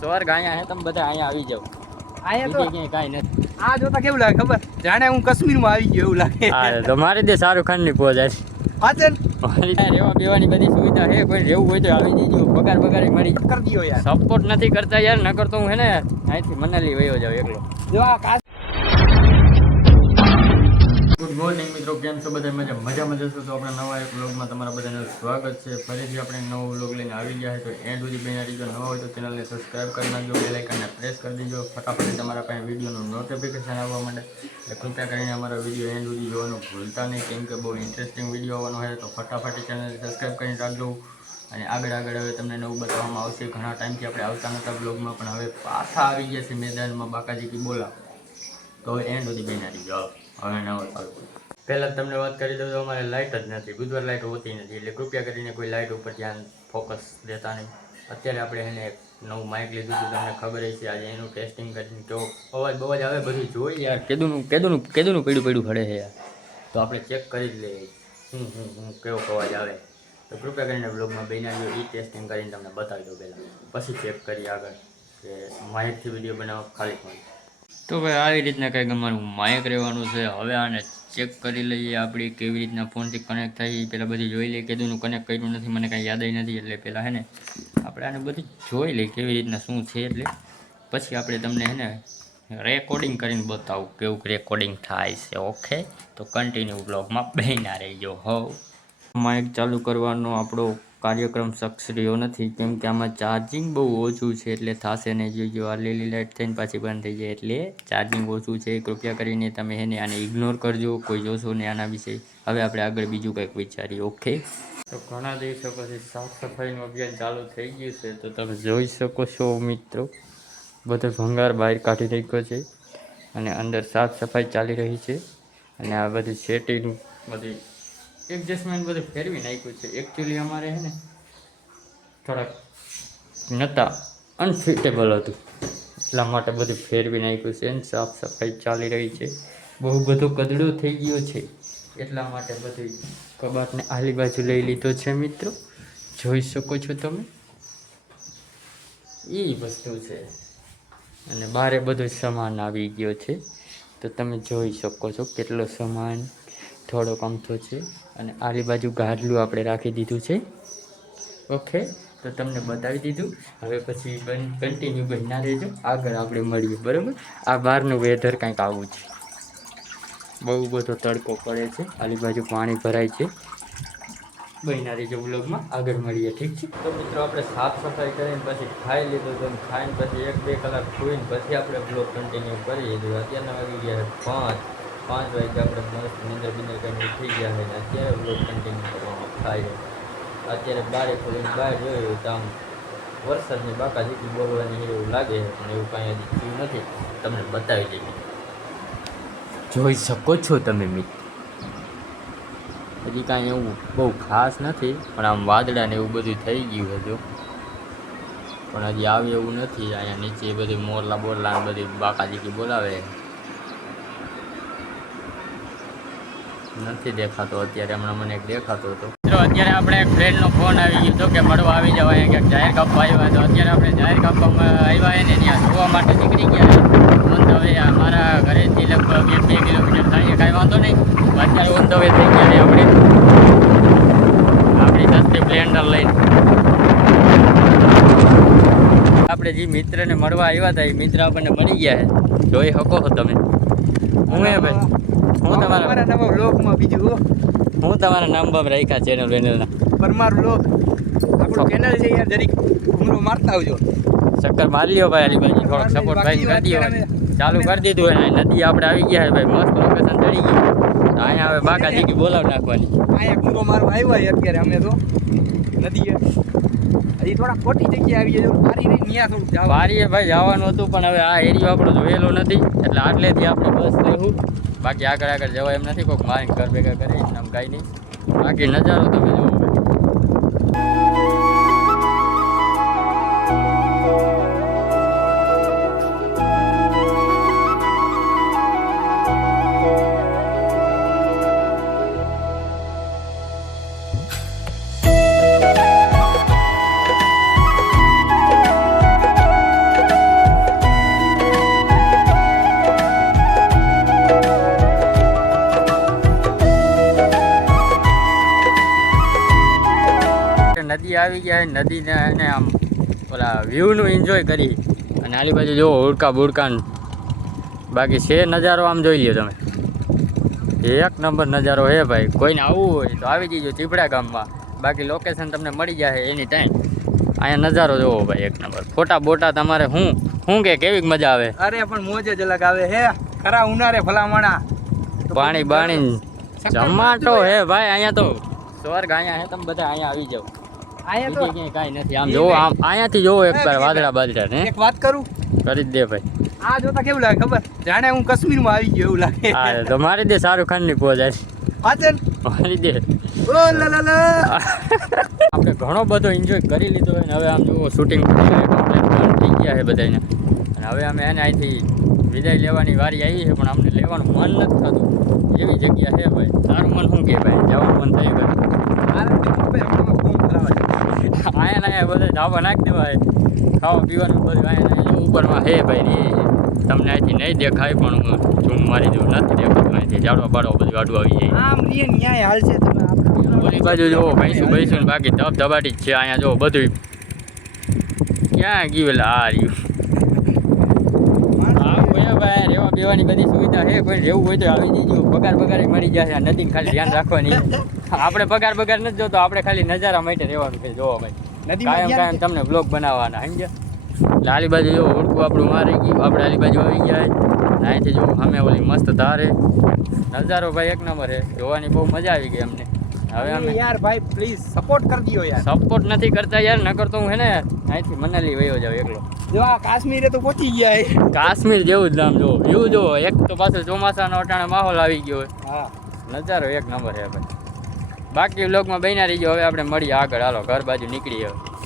સ્વર્ગ અહીંયા હે, તમે બધા અહીંયા આવી જાવ. અહીંયા તો બીજે ક્યાંય કાંઈ નથી. આ જોતા કેવું લાગે ખબર? જાણે હું કાશ્મીરમાં આવી ગયો એવું લાગે. હા તો મારી દે શાહરુખ ખાનની પોઝ આવી. હાચન મારી ત્યાં રહેવા બેવાની બધી સુવિધા છે, કોઈ રહેવું હોય તો આવી જજો. પગાર મળી કરી દયો યાર. સપોર્ટ નથી કરતા યાર, નકર તો હું હે ને અહીંથી મનાલી વયો જાવ એકલો. જો આ કાશ ગુડ મોર્નિંગ મિત્રો, કેમ છો બધા? મજામાં જશો તો આપણા નવા એક વ્લોગમાં તમારા બધાનું સ્વાગત છે. ફરીથી આપણે નવો વ્લોગ લઈને આવી ગયા છે, તો એન્ડ સુધી બન્યા રહીજો. નવા હોય તો ચેનલને સબસ્ક્રાઈબ કરી નાખજો, બેલ આઇકનને પ્રેસ કરી દેજો, ફટાફટ તમારા પાસે વિડીયોનું નોટિફિકેશન આવવા માટે. એટલે કૃપયા કરીને અમારા વિડીયો એન્ડ સુધી જોવાનું ભૂલતા નહીં, કેમ કે બહુ ઇન્ટરેસ્ટિંગ વિડીયો આવવાનો છે. તો ફટાફટ ચેનલને સબસ્ક્રાઈબ કરીને રાખજો. અને આગળ હવે તમને નવું બતાવવામાં આવશે. ઘણા ટાઈમથી આપણે આવતા નહોતા બ્લોગમાં, પણ હવે પાછા આવી ગયા છે મેદાનમાં બાકાજી કી બોલા. તો હવે એન્ડ સુધી બન્યા રહીજો. હવે નવો ચાલુ. પહેલાં તમને વાત કરી દઉં તો અમારે લાઇટ જ નથી, બુધવાર લાઇટ હોતી નથી, એટલે કૃપયા કરીને કોઈ લાઇટ ઉપર ધ્યાન ફોકસ દેતા નહીં. અત્યારે આપણે એને એક નવું માઇક લીધું હતું, તમને ખબર છે. આજે એનું ટેસ્ટિંગ કરીને કેવો અવાજ બવાજ આવે બધું જોઈ યાર. કેદુનું પડ્યું ખડે છે યાર. તો આપણે ચેક કરી જ લઈએ કેવો અવાજ આવે. તો કૃપયા કરીને બ્લોગમાં બનાવ્યો એ ટેસ્ટિંગ કરીને તમને બતાવી દો પહેલાં, પછી ચેક કરીએ આગળ કે માઇકથી વિડીયો બનાવો ખાલી પણ. તો ભાઈ આવી રીતના કંઈક અમારું માઇક રહેવાનું છે. હવે આને ચેક કરી લઈએ આપણે કેવી રીતના ફોનથી કનેક્ટ થાય. પહેલાં બધી જોઈ લઈએ. કીધું કનેક્ટ કર્યું નથી, મને કાંઈ યાદ નથી, એટલે પહેલાં હે ને આપણે આને બધું જોઈ લઈએ કેવી રીતના શું છે. એટલે પછી આપણે તમને હે ને રેકોર્ડિંગ કરીને બતાવું કેવું રેકોર્ડિંગ થાય છે. ઓકે, તો કન્ટિન્યુ બ્લોગમાં બન્યા રહીજો. હોવ માઇક ચાલુ કરવાનો આપણો કાર્યક્રમ સક્સેસ રહ્યો નથી, કેમ કે આમાં ચાર્જિંગ બહુ ઓછું છે, એટલે થશે ને. જોઈજો આ લીલી લાઇટ થઈને પાછી બંધ થઈ જાય, એટલે ચાર્જિંગ ઓછું છે. કૃપયા કરીને તમે એને આને ઇગ્નોર કરજો, કોઈ જોશો ને આના વિશે. હવે આપણે આગળ બીજું કંઈક વિચારીએ. ઓકે, તો ઘણા દિવસો પછી સાફ સફાઈનું અભિયાન ચાલુ થઈ ગયું છે. તો તમે જોઈ શકો છો મિત્રો, બધો ભંગાર બહાર કાઢી નાખ્યો છે અને અંદર સાફ સફાઈ ચાલી રહી છે. અને આ બધું સેટિંગ બધી એડજસ્ટમેન્ટ બધું ફેરવી નાખ્યું છે. એકચ્યુઅલી અમારે છે ને થોડાક નહોતા, અનફિટેબલ હતું, એટલા માટે બધું ફેરવી નાખ્યું છે અને સાફ સફાઈ ચાલી રહી છે. બહુ બધો કદડો થઈ ગયો છે, એટલા માટે બધું કબાટને આલી બાજુ લઈ લીધો છે મિત્રો. જોઈ શકો છો તમે, એ વસ્તુ છે. અને બારે બધો સામાન આવી ગયો છે, તો તમે જોઈ શકો છો કેટલો સામાન થોડોક અમથો છે. અને આલી બાજુ ગાડલું આપણે રાખી દીધું છે. ઓકે, તો તમને બતાવી દીધું. હવે પછી કન્ટિન્યુ બન્યા રહેજો, આગળ આપણે મળીએ. બરાબર, આ બહારનું વેધર કંઈક આવું છે. બહુ બધો તડકો પડે છે, આલી બાજુ પાણી ભરાય છે. બન્યા રહેજો બ્લોગમાં, આગળ મળીએ. ઠીક છે. તો મિત્રો આપણે સાફ સફાઈ કરીને પછી ખાઈ લીધું હતું. ખાઈને પછી 1-2 કલાક ખોઈને પછી આપણે બ્લોગ કન્ટિન્યુ કરી લીધું. અત્યારના વાગી ગયા 5 વાગે આપણે મસ્ત નિંદર કંઈ થઈ ગયા છે. અત્યારે બ્લોગ કન્ટિન્યુ કરવામાં થાય છે. અત્યારે બારે ખોલીને બહાર જોયું તો આમ વરસાદની બાકાજી બોલવાની એવું લાગે છે, પણ એવું કાંઈ હજી થયું નથી. તમને બતાવી દઈએ, જોઈ શકો છો તમે મિત્રો. હજી કાંઈ એવું બહુ ખાસ નથી, પણ આમ વાદળા ને એવું બધું થઈ ગયું છે. જો પણ હજી આવે એવું નથી. અહીંયા નીચે બધું મોરલા બોરલા બધી બાકાજી બોલાવે નથી દેખાતો અત્યારે. હમણાં મને એક દેખાતો હતો. મિત્રો અત્યારે આપણે એક ફ્રેન્ડનો ફોન આવી ગયો હતો કે મળવા આવી જાવ, અહીંયા ક્યાંક જાહેર કાપવા આવ્યા. તો અત્યારે આપણે જાહેર કાપવામાં આવ્યા એને ત્યાં જોવા માટે નીકળી ગયા. ઓન ધ વે અમારા ઘરેથી લગભગ 1-2 કિલોમીટર થાય, કાંઈ વાંધો નહીં. અત્યારે ઓન ધ વે થઈ ગયા ને આપણે આપણી સસ્તી સ્પ્લેન્ડર લઈને. આપણે જે મિત્રને મળવા આવ્યા હતા એ મિત્ર આપણને મળી ગયા છે, જોઈ શકો છો તમે. હું એ ભાઈ હું તમારા નવા બ્લોગમાં બીજું હું તમારા નામ બાપ રાખ્યા ચેનલ વેનલના પરમાર બ્લોગ આપણું ચેનલ છે યાર, જરીક ઘૂમરો મારતા આવજો. ચક્કર મારી લ્યો ભાઈ, આલી બાજુ થોડોક સપોર્ટ ભાઈ કરી દો. ચાલુ કરી દીધું હોય. નદી આપણે આવી ગયા છે ભાઈ, મસ્ત લોકેશન ચડી ગયું. અહીંયા હવે બાકાજી કી બોલાવ નાખવાની. અહીંયા ઘૂમરો મારવા આવ્યા અત્યારે અમે તો નદીએ. હજી થોડા ખોટી જગ્યાએ આવી જાય, પારી નહીં ત્યાં થોડુંક જવા. પારીએ ભાઈ જવાનું હતું, પણ હવે આ એરિયો આપણો જોયેલો નથી, એટલે આટલેથી આપણે બસ રહેવું. બાકી આગળ જવાય એમ નથી. કોઈક મારીને ઘર ભેગા કરી આમ કાંઈ નહીં. બાકી નજારો તમે જુઓ. આવી ગયા છે નદીને અને આમ ઓલા વ્યૂનું એન્જોય કરી અને આલી બાજુ જુઓ ઉડકા બુડકા બાકી છે નજારો આમ જોઈ લ્યો તમે એક નંબર નજારો હે ભાઈ કોઈને આવવું હોય તો આવી જજો ચીપડા ગામમાં બાકી લોકેશન તમને મળી જાય એની ટાઈમ અહીંયા નજારો જોવો ભાઈ એક નંબર ફોટા બોટા તમારે હું કે કેવી મજા આવે અરે પણ મોજ જ અલગ આવે હે ખરા ઉનાળે ભલામણા પાણી બાણી જમાટો હે ભાઈ અહીંયા તો સ્વર્ગ અહીંયા હે તમે બધા અહીંયા આવી જાઓ અહીંયા તો બીજે ક્યાંય કાંઈ નથી આમ જોવો આમ અહીંયાથી જોવો એક વાર વાદળા બાદળા ને એક વાત કરું કરી જ દે ભાઈ આ જોતા કેવું લાગે ખબર જાણે હું કાશ્મીરમાં આવી ગયો એવું લાગે હા તો મારી દે શાહરુખ ખાન ની પોઝ હાચન મારી દે ઓ લા લા લા આપણે ઘણો બધો એન્જોય કરી લીધો હોય ને હવે આમ જુઓ શૂટિંગ થઈ ગયા છે બધાને અને હવે અમે એને અહીંથી વિદાય લેવાની વારી આવી છે પણ અમને લેવાનું મન નથી થતું એવી જગ્યા છે ભાઈ તારું મન શું કે ભાઈ જવાનું મન થાય ભાઈ અહીંયા બધા ધાબા નાખી દેવાય ખાવા પીવાનું બધું અહીંયા ઉપરમાં હે ભાઈ તમને અહીંથી નહીં દેખાય પણ હું ઝૂમ મારી દઉં નથી દેખાતું અહીંથી જાડવા બાડવા બધું આડું આવી જાય આમ ન્યાય હાલ છે તમે આપણે ઓલી બાજુ જોવો ભૈંસું બાકી ધબધબાટી જ છે અહીંયા જો બધું ક્યાં ગયું એટલે આ રહ્યું ભાઈ રહેવા બેવાની બધી સુવિધા છે કોઈ રહેવું હોય તો આવી જજો પગાર મળી જશે આ નદીને ખાલી ધ્યાન રાખવાની આપણે પગાર નથી જોતો આપણે ખાલી નજારા માટે રહેવાનું છે જોવા ભાઈ કાયમ તમને બ્લોગ બનાવવાના સમજ્યા આલી બાજુ જો ઉડકું આપણું મારી ગયું આપણે આલી બાજુ આવી ગયા અહીંથી જો સામે ઓલી મસ્ત ધારે નજારો ભાઈ એક નંબર છે જોવાની બહુ મજા આવી ગઈ અમને હવે અમે યાર ભાઈ પ્લીઝ સપોર્ટ કરી દો યાર સપોર્ટ નથી કરતા યાર નકર તો હું હે ને અહીંથી મનાલી વયો જાવ એકલો જો આ કાશ્મીરે તો પહોંચી ગયા કાશ્મીર જેવું જ નામ જો વ્યૂ જો એક તો પાછું ચોમાસાનો અટાણે માહોલ આવી ગયો હા નજારો એક નંબર છે ભાઈ બાકી વ્લોગમાં બન્યા રહીજો હવે આપણે મળીએ આગળ હાલો ઘર બાજુ નીકળીએ હવે